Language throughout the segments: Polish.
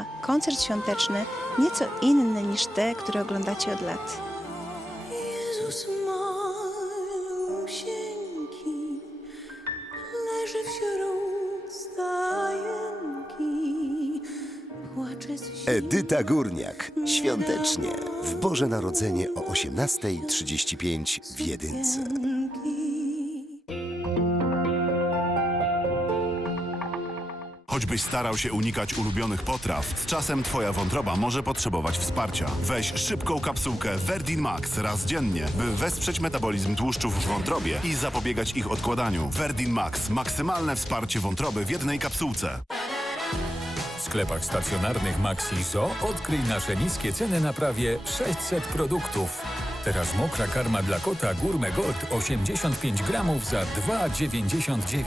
na koncert świąteczny nieco inny niż te, które oglądacie od lat. Jezus malusieńki leży wśród stajenki, płacze z Edyta Górniak. Świątecznie. W Boże Narodzenie o 18.35 w Jedynce. Choćbyś starał się unikać ulubionych potraw, z czasem twoja wątroba może potrzebować wsparcia. Weź szybką kapsułkę Verdin Max raz dziennie, by wesprzeć metabolizm tłuszczów w wątrobie i zapobiegać ich odkładaniu. Verdin Max. Maksymalne wsparcie wątroby w jednej kapsułce. W sklepach stacjonarnych Maxi Zoo odkryj nasze niskie ceny na prawie 600 produktów. Teraz mokra karma dla kota Gourmet Gold 85 gramów za 2,99.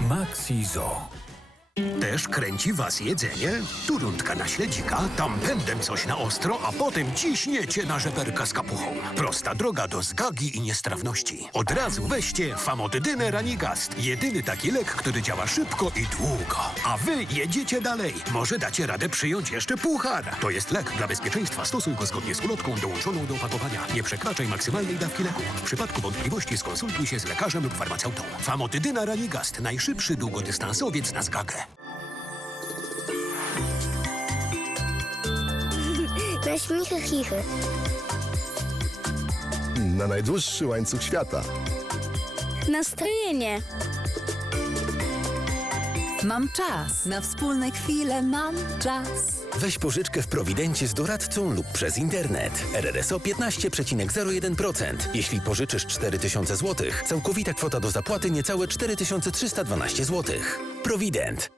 Maxi Zoo. Też kręci was jedzenie? Tu rundka na śledzika, tam pędem coś na ostro, a potem ciśniecie na żeberka z kapuchą. Prosta droga do zgagi i niestrawności. Od razu weźcie famotydynę Ranigast. Jedyny taki lek, który działa szybko i długo. A wy jedziecie dalej. Może dacie radę przyjąć jeszcze puchar. To jest lek. Dla bezpieczeństwa stosuj go zgodnie z ulotką dołączoną do opakowania. Nie przekraczaj maksymalnej dawki leku. W przypadku wątpliwości skonsultuj się z lekarzem lub farmaceutą. Famotydyna Ranigast. Najszybszy długodystansowiec na zgagę. Na śmichy chichy. Na najdłuższy łańcuch świata. Nastrojenie. Mam czas. Na wspólne chwile mam czas. Weź pożyczkę w Prowidencie z doradcą lub przez internet. RRSO 15,01%. Jeśli pożyczysz 4000 zł, całkowita kwota do zapłaty niecałe 4312 zł. Prowident.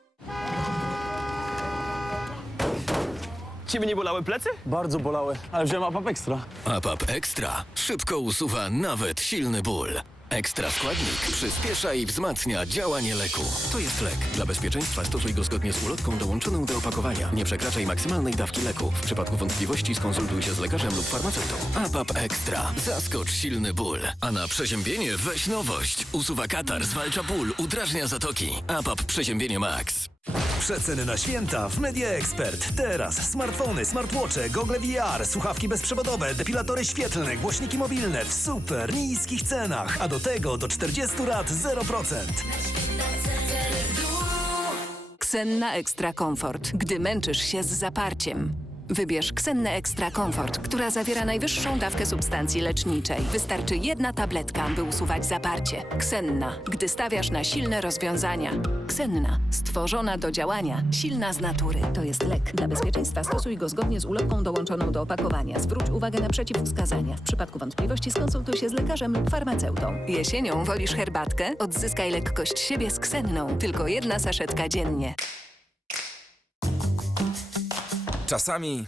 Ciebie nie bolały plecy? Bardzo bolały, ale wziąłem APAP Extra. APAP Extra szybko usuwa nawet silny ból. Ekstra składnik przyspiesza i wzmacnia działanie leku. To jest lek. Dla bezpieczeństwa stosuj go zgodnie z ulotką dołączoną do opakowania. Nie przekraczaj maksymalnej dawki leku. W przypadku wątpliwości skonsultuj się z lekarzem lub farmaceutą. APAP Extra. Zaskocz silny ból. A na przeziębienie weź nowość. Usuwa katar, zwalcza ból, udrażnia zatoki. APAP Przeziębienie Max. Przeceny na święta w Media Expert. Teraz smartfony, smartwatche, gogle VR, słuchawki bezprzewodowe, depilatory świetlne, głośniki mobilne w super niskich cenach, a do tego do 40 lat 0%. Ksenna Ekstra Komfort. Gdy męczysz się z zaparciem. Wybierz Ksennę Ekstra Komfort, która zawiera najwyższą dawkę substancji leczniczej. Wystarczy jedna tabletka, by usuwać zaparcie. Ksenna. Gdy stawiasz na silne rozwiązania. Ksenna. Stworzona do działania. Silna z natury. To jest lek. Dla bezpieczeństwa stosuj go zgodnie z ulotką dołączoną do opakowania. Zwróć uwagę na przeciwwskazania. W przypadku wątpliwości skonsultuj się z lekarzem lub farmaceutą. Jesienią wolisz herbatkę? Odzyskaj lekkość siebie z Ksenną. Tylko jedna saszetka dziennie. Czasami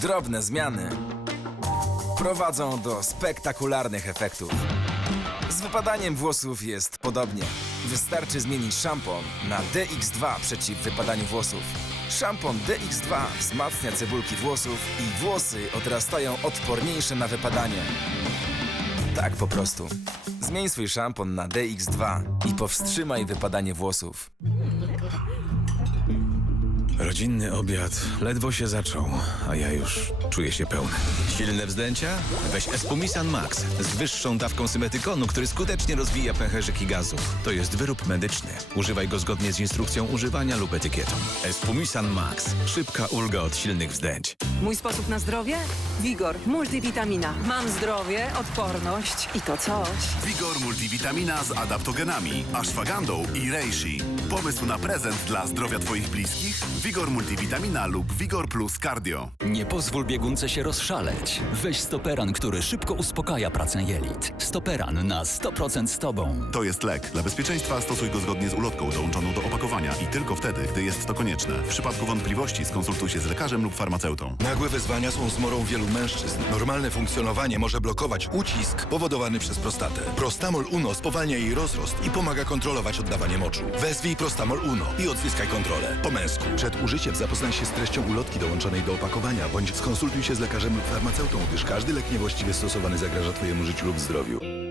drobne zmiany prowadzą do spektakularnych efektów. Z wypadaniem włosów jest podobnie. Wystarczy zmienić szampon na DX2 przeciw wypadaniu włosów. Szampon DX2 wzmacnia cebulki włosów i włosy odrastają odporniejsze na wypadanie. Tak po prostu. Zmień swój szampon na DX2 i powstrzymaj wypadanie włosów. Rodzinny obiad ledwo się zaczął, a ja już czuję się pełny. Silne wzdęcia? Weź Espumisan Max z wyższą dawką symetykonu, który skutecznie rozwija pęcherzyki gazów. To jest wyrób medyczny. Używaj go zgodnie z instrukcją używania lub etykietą. Espumisan Max. Szybka ulga od silnych wzdęć. Mój sposób na zdrowie? Wigor, multivitamina. Mam zdrowie, odporność i to coś. Vigor Multivitamina z adaptogenami, ashwagandą i reishi. Pomysł na prezent dla zdrowia twoich bliskich? Vigor Multivitamina lub Vigor Plus Cardio. Nie pozwól biegunce się rozszaleć. Weź stoperan, który szybko uspokaja pracę jelit. Stoperan na 100% z tobą. To jest lek. Dla bezpieczeństwa stosuj go zgodnie z ulotką dołączoną do opakowania i tylko wtedy, gdy jest to konieczne. W przypadku wątpliwości skonsultuj się z lekarzem lub farmaceutą. Nagłe wyzwania są zmorą wielu mężczyzn. Normalne funkcjonowanie może blokować ucisk powodowany przez prostatę. Prostamol Uno spowalnia jej rozrost i pomaga kontrolować oddawanie moczu. Wezwij Prostamol Uno i odzyskaj kontrolę. Po męsku. Przed użyciem zapoznaj się z treścią ulotki dołączonej do opakowania, bądź skonsultuj się z lekarzem lub farmaceutą, gdyż każdy lek niewłaściwie stosowany zagraża Twojemu życiu lub zdrowiu.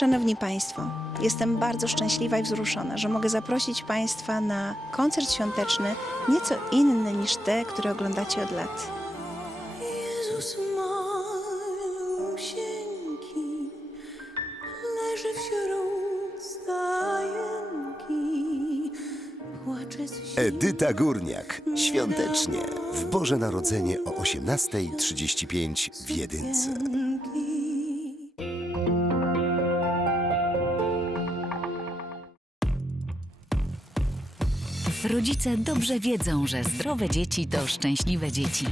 Szanowni Państwo, jestem bardzo szczęśliwa i wzruszona, że mogę zaprosić Państwa na koncert świąteczny, nieco inny niż te, które oglądacie od lat. Jezus malusieńki leży wśród stajenki. Płacze z Edyta Górniak. Świątecznie. W Boże Narodzenie o 18.35 w Jedynce. Rodzice dobrze wiedzą, że zdrowe dzieci to szczęśliwe dzieci.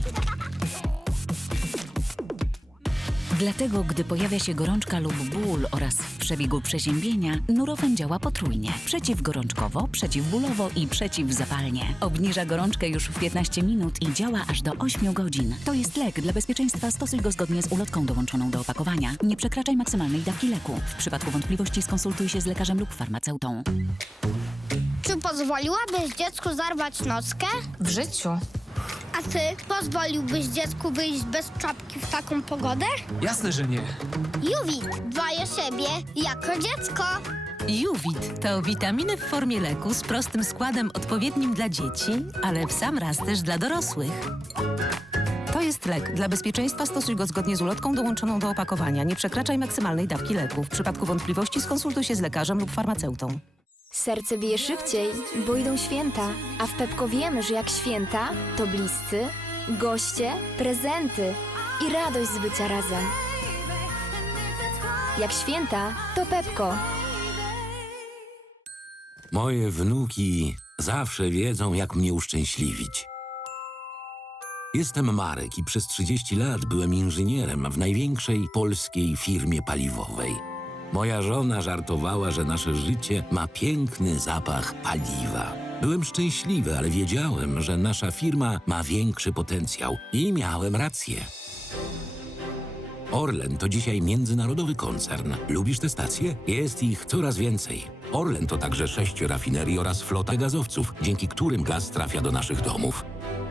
Dlatego, gdy pojawia się gorączka lub ból oraz w przebiegu przeziębienia, Nurofen działa potrójnie. Przeciwgorączkowo, przeciwbólowo i przeciwzapalnie. Obniża gorączkę już w 15 minut i działa aż do 8 godzin. To jest lek. Dla bezpieczeństwa stosuj go zgodnie z ulotką dołączoną do opakowania. Nie przekraczaj maksymalnej dawki leku. W przypadku wątpliwości skonsultuj się z lekarzem lub farmaceutą. Czy pozwoliłabyś dziecku zarwać nockę? W życiu. A ty pozwoliłbyś dziecku wyjść bez czapki w taką pogodę? Jasne, że nie. Juwik, dbaj o siebie jako dziecko. Juwit to witaminy w formie leku z prostym składem odpowiednim dla dzieci, ale w sam raz też dla dorosłych. To jest lek. Dla bezpieczeństwa stosuj go zgodnie z ulotką dołączoną do opakowania. Nie przekraczaj maksymalnej dawki leku. W przypadku wątpliwości skonsultuj się z lekarzem lub farmaceutą. Serce bije szybciej, bo idą święta. A w Pepko wiemy, że jak święta, to bliscy, goście, prezenty i radość z bycia razem. Jak święta, to Pepko. Moje wnuki zawsze wiedzą, jak mnie uszczęśliwić. Jestem Marek i przez 30 lat byłem inżynierem w największej polskiej firmie paliwowej. Moja żona żartowała, że nasze życie ma piękny zapach paliwa. Byłem szczęśliwy, ale wiedziałem, że nasza firma ma większy potencjał i miałem rację. Orlen to dzisiaj międzynarodowy koncern. Lubisz te stacje? Jest ich coraz więcej. Orlen to także sześć rafinerii oraz flota gazowców, dzięki którym gaz trafia do naszych domów.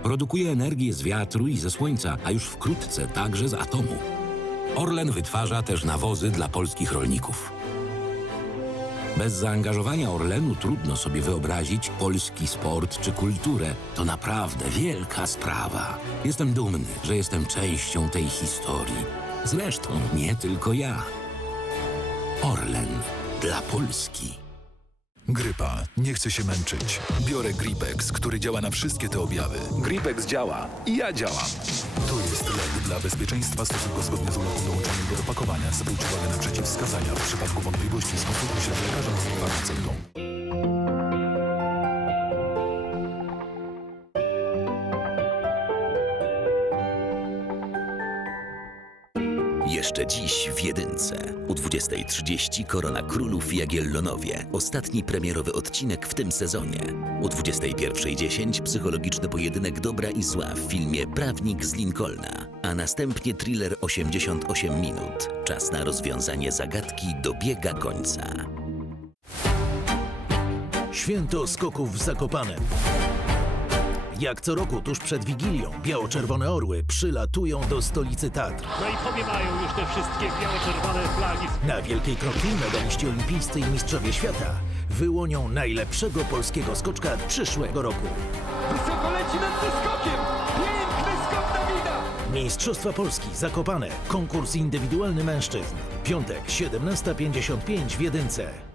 Produkuje energię z wiatru i ze słońca, a już wkrótce także z atomu. Orlen wytwarza też nawozy dla polskich rolników. Bez zaangażowania Orlenu trudno sobie wyobrazić polski sport czy kulturę. To naprawdę wielka sprawa. Jestem dumny, że jestem częścią tej historii. Zresztą nie tylko ja. Orlen dla Polski. Grypa. Nie chcę się męczyć. Biorę Gripex, który działa na wszystkie te objawy. Gripex działa i ja działam. To jest lek dla bezpieczeństwa. Stosuj go zgodnie z ulotką dołączoną do opakowania. Zwróć uwagę na przeciwwskazania. W przypadku wątpliwości skonsultuj się z lekarzem lub farmaceutą. Jeszcze dziś w Jedynce. O 20.30 Korona Królów Jagiellonowie. Ostatni premierowy odcinek w tym sezonie. O 21.10 psychologiczny pojedynek dobra i zła w filmie Prawnik z Lincolna. A następnie thriller 88 minut. Czas na rozwiązanie zagadki dobiega końca. Święto skoków w Zakopanem. Jak co roku tuż przed Wigilią biało-czerwone orły przylatują do stolicy Tatr. No i powiewają już te wszystkie biało-czerwone flagi. Na wielkiej kropli medaliści olimpijscy i mistrzowie świata wyłonią najlepszego polskiego skoczka przyszłego roku. Wysoko leci nad tym skokiem! Piękny skok Dawida! Mistrzostwa Polski Zakopane. Konkurs indywidualny mężczyzn. Piątek 17.55 w Jedynce.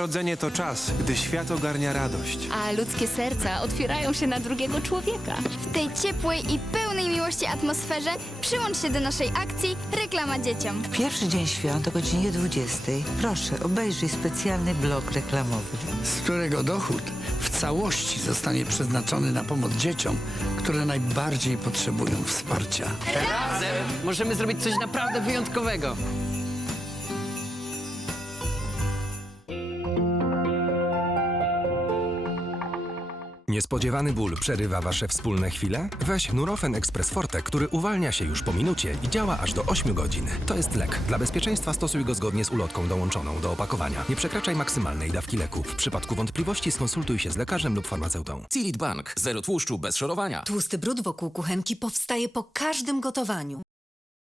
Narodzenie to czas, gdy świat ogarnia radość. A ludzkie serca otwierają się na drugiego człowieka. W tej ciepłej i pełnej miłości atmosferze przyłącz się do naszej akcji Reklama Dzieciom. Pierwszy dzień świąt o godzinie 20. Proszę, obejrzyj specjalny blok reklamowy. Z którego dochód w całości zostanie przeznaczony na pomoc dzieciom, które najbardziej potrzebują wsparcia. Razem możemy zrobić coś naprawdę wyjątkowego. Niespodziewany ból przerywa Wasze wspólne chwile? Weź Nurofen Express Forte, który uwalnia się już po minucie i działa aż do 8 godzin. To jest lek. Dla bezpieczeństwa stosuj go zgodnie z ulotką dołączoną do opakowania. Nie przekraczaj maksymalnej dawki leku. W przypadku wątpliwości skonsultuj się z lekarzem lub farmaceutą. Cilit Bank. Zero tłuszczu bez szorowania. Tłusty brud wokół kuchenki powstaje po każdym gotowaniu.